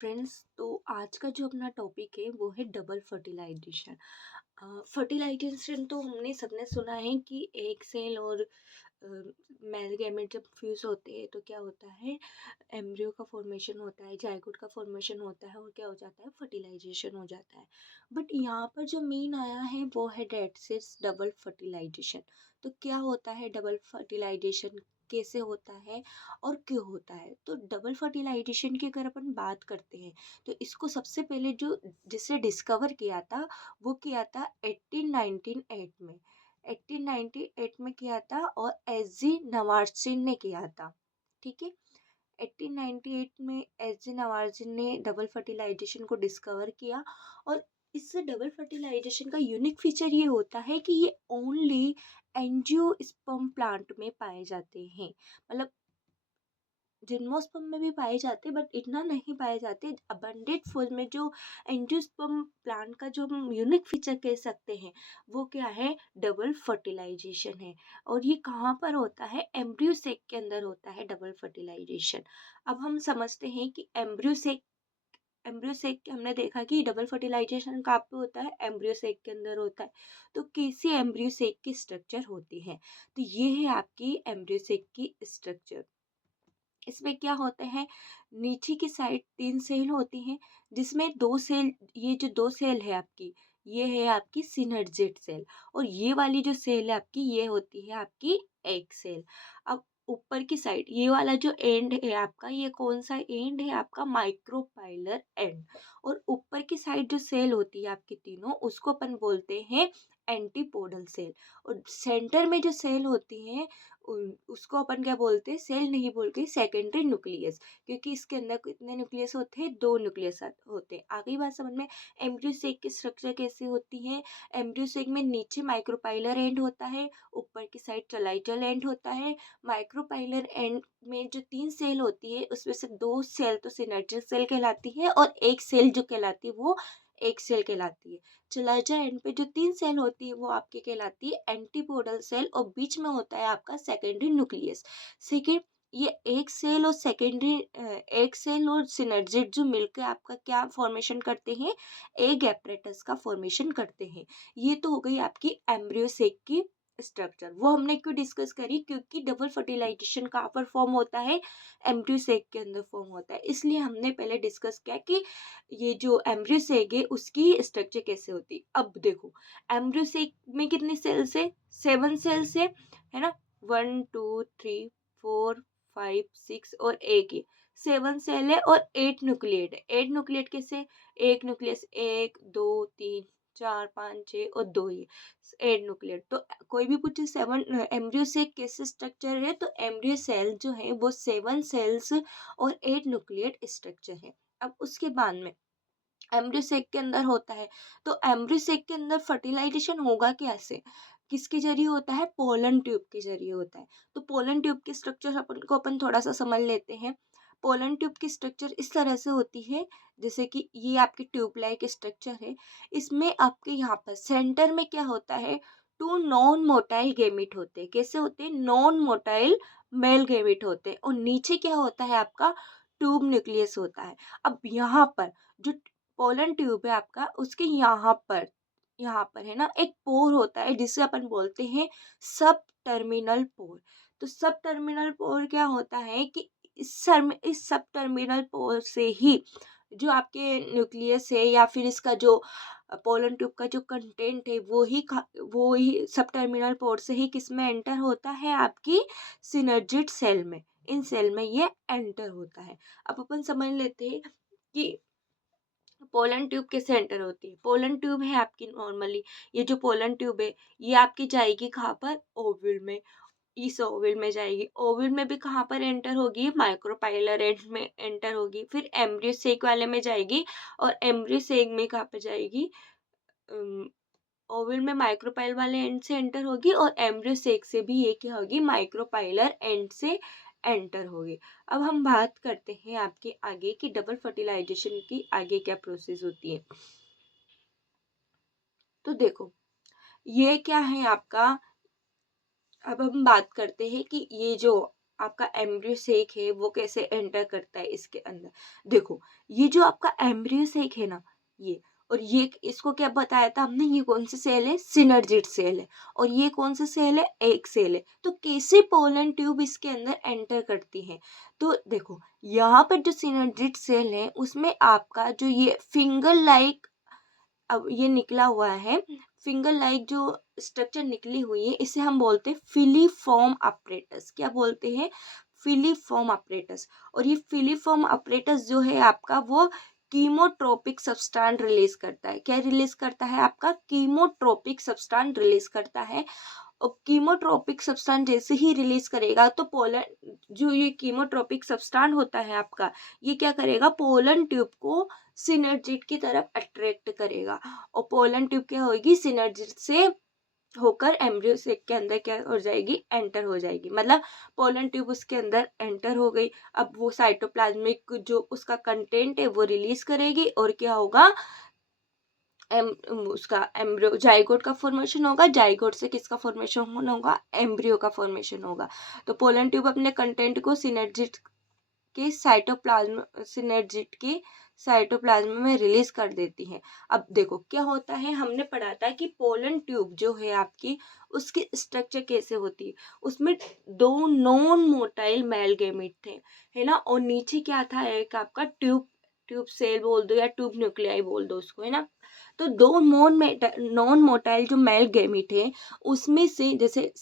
Friends, तो आज का जो अपना टॉपिक है वो है डबल फर्टिलाइजेशन। फर्टिलाइजेशन तो हमने सबने सुना है कि एक सेल और मेल गैमेट जब फ्यूज होते हैं तो क्या होता है, एम्ब्रियो का फॉर्मेशन होता है, जाइगोट का फॉर्मेशन होता है और क्या हो जाता है, फर्टिलाइजेशन हो जाता है। बट यहाँ पर जो मेन आया है वो है डेट से डबल फर्टिलाइजेशन। तो क्या होता है डबल फर्टिलाइजेशन, कैसे होता है और क्यों होता है? तो डबल फर्टिलाइजेशन की अगर अपन बात करते हैं तो इसको सबसे पहले जो जिसने डिस्कवर किया था वो किया था 1898 में। 1898 में किया था और एस जी नवार्चिन ने किया था। ठीक है। 1898 में एस जी नवार्चिन ने डबल फर्टिलाइजेशन को डिस्कवर किया। और इस डबल फर्टिलाइजेशन का यूनिक फीचर ये होता है कि ये ओनली एंजियोस्पर्म प्लांट में पाए जाते हैं। मतलब जिम्नोस्पर्म में भी पाए जाते हैं बट इतना नहीं पाए जाते अबंडेंट फॉर्म में। जो एंजियोस्पर्म प्लांट का जो हम यूनिक फीचर कह सकते हैं वो क्या है, डबल फर्टिलाइजेशन है। और ये कहाँ पर होता है, एम्ब्रियो सेक के अंदर होता है डबल फर्टिलाइजेशन। अब हम समझते हैं कि एम्ब्रियो सेक हमने देखा कि डबल फर्टिलाइजेशन कहाँ पे होता है, एम्ब्रियो सेक के अंदर होता है। तो कैसी एम्ब्रियो सेक की स्ट्रक्चर होती है, तो ये है आपकी एम्ब्रियो सेक की स्ट्रक्चर। इसमें क्या होता है, नीचे की साइड 3 सेल होती हैं जिसमें 2 सेल, ये जो 2 सेल है आपकी, ये है आपकी सिनर्जिड सेल। और ये वाली जो सेल है आपकी, ये होती है आपकी एग सेल। अब ऊपर की साइड ये वाला जो एंड है आपका, ये कौन सा एंड है आपका, माइक्रोपाइलर एंड। और ऊपर की साइड जो सेल होती है आपकी तीनों, उसको अपन बोलते हैं एंटीपोडल सेल। और सेंटर में जो सेल होती है उसको अपन क्या बोलते हैं, सेल नहीं बोलते, सेकेंडरी न्यूक्लियस। क्योंकि इसके अंदर कितने न्यूक्लियस होते हैं, 2 न्यूक्लियस होते हैं। आगे बात समझ में। एम्ब्रियो सेक की स्ट्रक्चर कैसे होती है, एम्ब्रियो सेक में नीचे माइक्रोपाइलर एंड होता है, ऊपर की साइड चलाइटल एंड होता है। माइक्रोपाइलर एंड में जो 3 सेल होती है उसमें से 2 सेल तो सिनर्जिक सेल कहलाती है और एक सेल जो कहलाती है वो एक सेल कहलाती है। चलाजा एंड पे जो 3 सेल होती है वो आपकी कहलाती है एंटीपोडल सेल और बीच में होता है आपका सेकेंडरी न्यूक्लियस। सेकेंड, ये एक सेल और सेकेंडरी, एक सेल और सिनर्जिड जो मिलकर आपका क्या फॉर्मेशन करते हैं, एग एपरेटस का फॉर्मेशन करते हैं। ये तो हो गई आपकी एम्ब्रियो सेक की स्ट्रक्चर। वो हमने क्यों डिस्कस करी, क्योंकि डबल फर्टिलाइजेशन कहाँ पर फॉर्म होता है, एम्ब्रियो सेक के अंदर फॉर्म होता है। इसलिए हमने पहले डिस्कस किया कि ये जो एम्ब्रियो सेक है उसकी स्ट्रक्चर कैसे होती है। अब देखो, एम्ब्रियो सेक में कितने सेल्स है, 7 सेल्स है ना। 1 2 3 4 5 6 और एक ही 7 सेल है और 8 न्यूक्लिएट है। 8 न्यूक्लिएट कैसे, एक न्यूक्लियस, 1 2 3 4 5 6 और 2 ही 8 न्यूक्लिएट। तो कोई भी पूछे 7 एम्ब्रियो सेक कैसे स्ट्रक्चर है, तो एम्ब्रियो सेल जो है वो 7 सेल्स और 8 न्यूक्लिएट स्ट्रक्चर है। अब उसके बाद में एम्ब्रियो सेक के अंदर होता है। तो एम्ब्रियो सेक के अंदर फर्टिलाइजेशन होगा कैसे, किसके जरिए होता है, पोलन ट्यूब के जरिए होता है। तो पोलन ट्यूब की स्ट्रक्चर अपन थोड़ा सा समझ लेते हैं। पोलन ट्यूब की स्ट्रक्चर इस तरह से होती है, जैसे कि ये आपकी ट्यूब लाइक स्ट्रक्चर है। इसमें आपके यहाँ पर सेंटर में क्या होता है, 2 नॉन मोटाइल गैमेट होते हैं। कैसे होते हैं, नॉन मोटाइल मेल गैमेट होते हैं। और नीचे क्या होता है आपका, ट्यूब न्यूक्लियस होता है। अब यहाँ पर जो पोलन ट्यूब है आपका, उसके यहाँ पर है ना एक पोर होता है जिसे अपन बोलते हैं सब टर्मिनल पोर। तो सब टर्मिनल पोर क्या होता है कि इस सब टर्मिनल पोर से ही जो आपके न्यूक्लियस है या फिर इसका जो पोलन ट्यूब का जो कंटेंट है वो ही सब टर्मिनल पोर से ही किस में एंटर होता है, आपकी सिनर्जिड सेल में। इन सेल में ये एंटर होता है। अब अपन समझ लेते हैं कि पोलन ट्यूब कैसे एंटर होती है। पोलन ट्यूब है आपकी नॉर्मली, ये जो पोलन ट्यूब है ये आपकी जाएगी कहाँ पर, ओविल में। इस ओविल में जाएगी, ओविल में भी कहाँ पर एंटर होगी, माइक्रोपाइलर एंड में एंटर होगी। फिर एम्ब्रियो सेक वाले में जाएगी और एम्ब्रियो सेक में कहाँ पर जाएगी, ओविल में माइक्रोपाइल वाले एंड से एंटर होगी और एम्ब्रियो सेक से भी ये क्या होगी, माइक्रोपाइलर एंड से एंटर होगी। अब हम बात करते हैं आपके आगे की डबल फर्टिलाइजेशन की आगे क्या प्रोसेस होती है। तो देखो, ये क्या है आपका, अब हम बात करते हैं कि ये जो आपका एम्ब्रियो सेक है वो कैसे एंटर करता है इसके अंदर। देखो, ये जो आपका एम्ब्रियो सेक है ना, ये और ये इसको क्या बताया था हमने, ये कौन सी सेल है, सिनर्जिड सेल है। और ये कौन सा सेल है, एक सेल है। तो कैसे पोलन ट्यूब इसके अंदर एंटर करती है। तो देखो, यहाँ पर जो सिनर्जिड सेल है उसमें आपका जो ये फिंगर लाइक, अब ये निकला हुआ है, फिंगर लाइक जो स्ट्रक्चर निकली हुई है, इसे हम बोलते हैं फिलीफॉर्म अपरेटस। क्या बोलते हैं, फिलीफॉर्म अपरेटस। और ये फिलीफॉर्म अपरेटस जो है आपका, वो कीमोट्रोपिक सब्सटेंस रिलीज करता है। क्या रिलीज करता है, आपका कीमोट्रोपिक सब्सटेंस रिलीज करता है। और कीमोट्रोपिक सब्सटेंस जैसे ही रिलीज करेगा तो पोलन, जो ये कीमोट्रोपिक सब्सटेंस होता है आपका, ये क्या करेगा, पोलन ट्यूब को सिनर्जिड की तरफ अट्रैक्ट करेगा। और पोलन ट्यूब क्या होगी, सिनर्जिड से होकर एम्ब्रियो सेक के अंदर क्या हो जाएगी, एंटर हो जाएगी। मतलब पोलन ट्यूब उसके अंदर एंटर हो गई। अब वो साइटोप्लाज्मिक जो उसका कंटेंट है वो रिलीज करेगी, और क्या होगा, उसका एम्ब्रियो जाइगोट का फॉर्मेशन होगा। जाइगोट से किसका फॉर्मेशन होगा, एम्ब्रियो का फॉर्मेशन होगा। तो पोलन ट्यूब अपने कंटेंट को सिनर्जिड के साइटोप्लाज्म में रिलीज कर देती है। अब देखो क्या होता है, हमने पढ़ा था कि पोलन ट्यूब जो है आपकी, उसकी स्ट्रक्चर कैसे होती है। उसमें दो नॉन मोटाइल मेल गैमेट थे, है ना। और नीचे क्या था, एक आपका ट्यूब ट्यूब सेल बोल दो या ट्यूब न्यूक्लियाई बोल दो उसको, है ना। तो दो नॉन मोटाइल जो मेल गैमेट है, उसमें से जैसे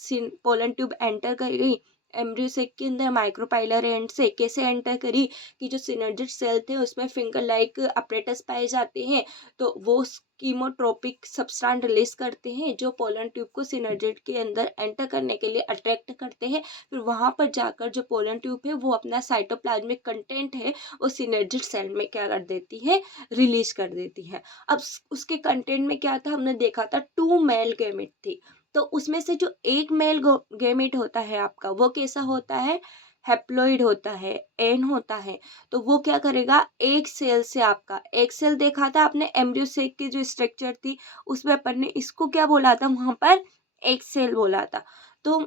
पोलन ट्यूब एंटर कर गई एम्ब्रियो सेक के अंदर, माइक्रोपाइलर एंड से कैसे एंटर करी कि जो सिनर्जिड सेल थे उसमें फिंगर लाइक अपरेटस पाए जाते हैं। तो वो कीमोट्रोपिक सब्सटेंस रिलीज करते हैं जो पोलन ट्यूब को सिनर्जिड के अंदर एंटर करने के लिए अट्रैक्ट करते हैं। फिर वहां पर जाकर जो पोलन ट्यूब है वो अपना साइटोप्लाज्मिक कंटेंट है वो सिनर्जिड सेल में क्या कर देती है, रिलीज कर देती है। अब उसके कंटेंट में क्या था, हमने देखा था टू मेल गैमेट थी। तो उसमें से जो एक मेल गैमेट होता है आपका, वो कैसा होता है, हैप्लॉइड होता है, एन होता है। तो वो क्या करेगा, एक सेल से आपका, एक सेल देखा था आपने एम्ब्रियो सेक की जो स्ट्रक्चर थी, उसमें अपन ने इसको क्या बोला था, वहां पर एक सेल बोला था। तो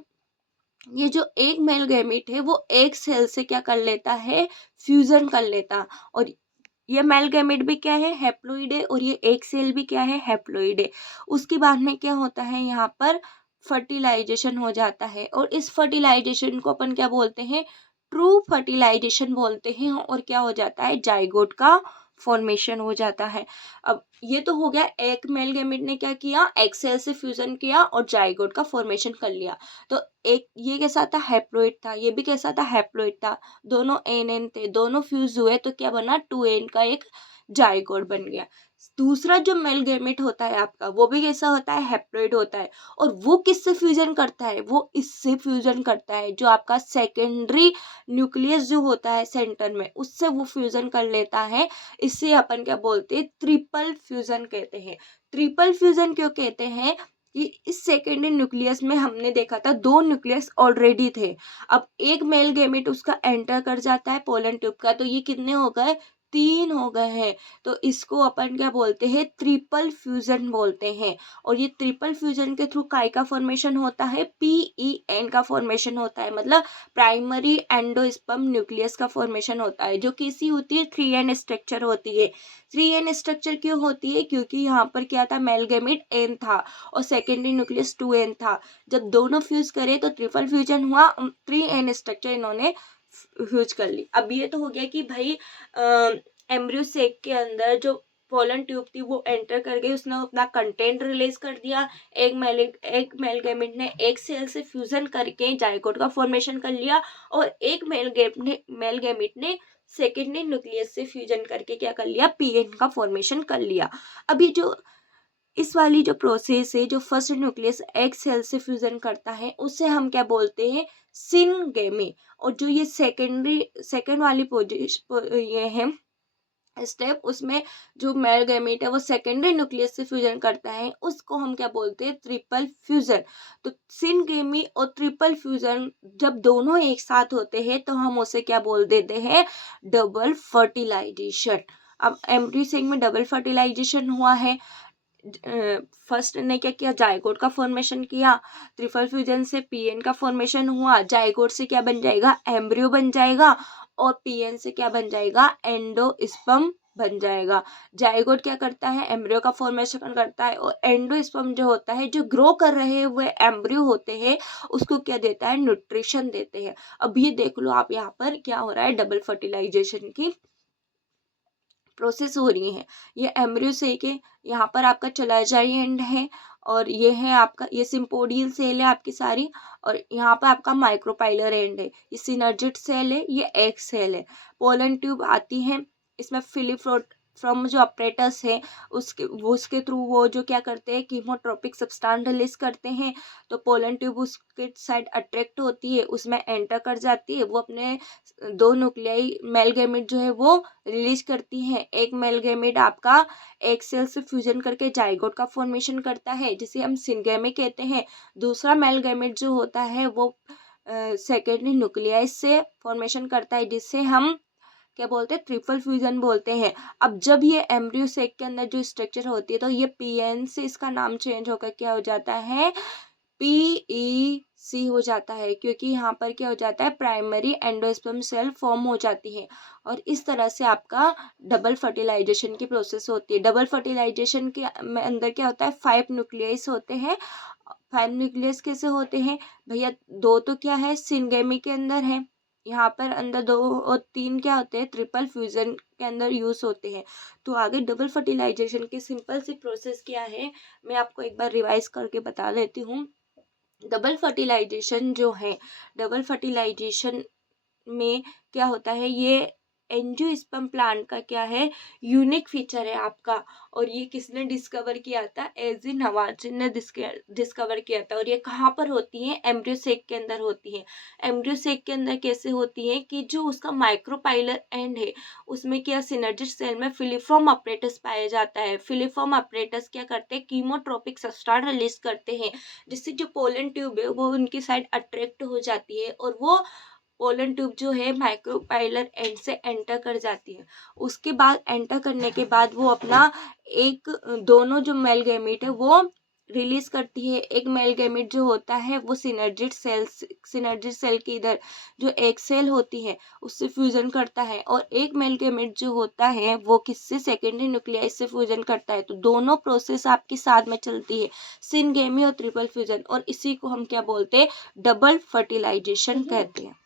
ये जो एक मेल गैमेट है वो एक सेल से क्या कर लेता है, फ्यूजन कर लेता। और ये मेल गैमेट भी क्या है, हैप्लॉइड है। और ये एक सेल भी क्या है, हैप्लॉइड है। उसके बाद में क्या होता है, यहाँ पर फर्टिलाइजेशन हो जाता है। और इस फर्टिलाइजेशन को अपन क्या बोलते हैं, ट्रू फर्टिलाइजेशन बोलते हैं। और क्या हो जाता है, जाइगोट का फॉर्मेशन हो जाता है। अब ये तो हो गया, एक मेल गैमेट ने क्या किया, एक सेल से फ्यूजन किया और जाइगोट का फॉर्मेशन कर लिया। तो एक ये कैसा था, हैप्लॉइड था, ये भी कैसा था, हैप्लॉइड था। दोनों एन एन थे, दोनों फ्यूज हुए तो क्या बना, टू एन का एक जाइगोट बन गया। दूसरा जो मेल गैमेट होता है आपका, वो भी कैसा होता है, हैप्लॉइड होता है। और वो किससे फ्यूजन करता है, वो इससे फ्यूजन करता है, जो आपका सेकेंडरी न्यूक्लियस जो होता है सेंटर में, उससे वो फ्यूजन कर लेता है। इससे अपन क्या बोलते हैं, ट्रिपल फ्यूजन कहते हैं। ट्रिपल फ्यूजन क्यों कहते हैं, कि इस सेकेंडरी न्यूक्लियस में हमने देखा था दो न्यूक्लियस ऑलरेडी थे। अब एक मेल गैमेट उसका एंटर कर जाता है पोलन ट्यूब का, तो ये कितने हो गए, तीन हो गए हैं। तो इसको अपन क्या बोलते हैं, ट्रिपल फ्यूजन बोलते हैं। और ये ट्रिपल फ्यूजन के थ्रू काय का फॉर्मेशन होता है, PEN का फॉर्मेशन होता है। मतलब प्राइमरी एंडोस्पर्म न्यूक्लियस का फॉर्मेशन होता है, जो किसी होती है 3N स्ट्रक्चर होती है। 3N स्ट्रक्चर क्यों होती है, क्योंकि यहाँ पर क्या था, मेल गैमेट N था और सेकेंडरी न्यूक्लियस 2N था। जब दोनों फ्यूज करे तो ट्रिपल फ्यूजन हुआ, 3N स्ट्रक्चर इन्होंने फ्यूज कर ली। अब ये तो हो गया कि भाई एम्ब्रियो सेक के अंदर जो पोलन ट्यूब थी वो एंटर कर गई, उसने अपना कंटेंट रिलीज कर दिया। एक मेल गैमेट ने एक सेल से फ्यूजन करके जाइगोट का फॉर्मेशन कर लिया। और एक मेल गैमेट ने सेकेंडरी न्यूक्लियस से फ्यूजन करके क्या कर लिया, PN का फॉर्मेशन कर लिया। अभी जो इस वाली जो प्रोसेस है, जो फर्स्ट न्यूक्लियस एक सेल से फ्यूजन करता है, उसे हम क्या बोलते हैं, सिनगेमी। और जो ये सेकेंड वाली पोजीशन ये है स्टेप, उसमें जो मेल गैमेट है वो सेकेंडरी न्यूक्लियस से फ्यूजन करता है, उसको हम क्या बोलते हैं, ट्रिपल फ्यूजन। तो सिनगेमी और ट्रिपल फ्यूजन जब दोनों एक साथ होते हैं तो हम उसे क्या बोल देते हैं, डबल फर्टिलाइजेशन। अब एम्ब्रियो सेक में डबल फर्टिलाइजेशन हुआ है। फर्स्ट ने क्या किया, जाइगोट का फॉर्मेशन किया, ट्रिपल फ्यूजन से पीएन का फॉर्मेशन हुआ, जाइगोट से क्या बन जाएगा, एम्ब्रियो बन जाएगा, और पीएन से क्या बन जाएगा, एंडोस्पर्म बन जाएगा। जाइगोट क्या करता है, एम्ब्रियो का फॉर्मेशन करता है, और एंडोस्पर्म जो होता है, जो ग्रो कर रहे हुए एम्ब्रियो होते हैं, उसको क्या देता है, न्यूट्रिशन देते हैं। अब ये देख लो आप, यहाँ पर क्या हो रहा है, डबल फर्टिलाइजेशन की प्रोसेस हो रही है। ये एम्ब्रियो से के यहाँ पर आपका चलाजाई एंड है, और ये है आपका, ये सिम्पोडियल सेल है आपकी सारी, और यहाँ पर आपका माइक्रोपाइलर एंड है, ये सिनर्जिड सेल है, ये एग सेल है। पोलन ट्यूब आती है, इसमें फिलिफ्रोट फ्रॉम जो ऑपरेटर्स है, उसके थ्रू वो जो क्या करते हैं, कीमोट्रोपिक सब्सटेंस रिलीज करते हैं, तो पोलन ट्यूब उसके साइड अट्रैक्ट होती है, उसमें एंटर कर जाती है, वो अपने दो न्यूक्लियाई मेल गैमेट जो है वो रिलीज करती है। एक मेल गैमेट आपका एक सेल से फ्यूजन करके जाइगोट का फॉर्मेशन करता है, जिसे हम सिनगैमे कहते हैं। दूसरा मेल गैमेट जो होता है वो सेकेंडरी न्यूक्लियाई से फॉर्मेशन करता है, जिससे हम क्या बोलते हैं, ट्रिपल फ्यूजन बोलते हैं। अब जब ये एम्ब्रियो सेक के अंदर जो स्ट्रक्चर होती है, तो ये पीएन से इसका नाम चेंज होकर क्या हो जाता है, PEC हो जाता है, क्योंकि यहाँ पर क्या हो जाता है, प्राइमरी एंडोस्पर्म सेल फॉर्म हो जाती है, और इस तरह से आपका डबल फर्टिलाइजेशन की प्रोसेस होती है। डबल फर्टिलाइजेशन के अंदर क्या होता है, 5 न्यूक्लियस होते हैं। 5 न्यूक्लियस कैसे होते हैं भैया, दो तो क्या है, सिनगेमी के अंदर है, यहाँ पर अंदर 2 और 3 क्या होते हैं, ट्रिपल फ्यूजन के अंदर यूज होते हैं। तो आगे डबल फर्टिलाइजेशन की सिंपल सी प्रोसेस क्या है, मैं आपको एक बार रिवाइज करके बता देती हूँ। डबल फर्टिलाइजेशन जो है, डबल फर्टिलाइजेशन में क्या होता है, ये एंजियोस्पर्म प्लांट का क्या है, यूनिक फीचर है आपका। और ये किसने डिस्कवर किया था, एजी नवाजिन ने डिस्कवर किया था। और ये कहाँ पर होती है, एम्ब्रियोसेक के अंदर होती है। एम्ब्रियोसेक के अंदर कैसे होती है कि जो उसका माइक्रोपाइलर एंड है, उसमें क्या सिनर्जिड सेल में फिलिफॉर्म ऑपरेटस पाया जाता है। फिलिफॉर्म ऑपरेटस क्या करते हैं, कीमोट्रोपिक सब्सटेंस रिलीज करते हैं, जिससे जो पोलन ट्यूब है वो उनकी साइड अट्रैक्ट हो जाती है, और वो पोलन ट्यूब जो है माइक्रोपाइलर एंड से एंटर कर जाती है। उसके बाद एंटर करने के बाद वो अपना एक दोनों जो मेल गैमेट है वो रिलीज करती है। एक मेल गैमेट जो होता है वो सिनर्जिड सेल के इधर जो एक सेल होती है उससे फ्यूजन करता है, और एक मेल गैमेट जो होता है वो किससे, सेकेंडरी न्यूक्लियाई से फ्यूजन करता है। तो दोनों प्रोसेस आपकी साथ में चलती है, सिनगेमी और ट्रिपल फ्यूजन, और इसी को हम क्या बोलते हैं, डबल फर्टिलाइजेशन कहते हैं।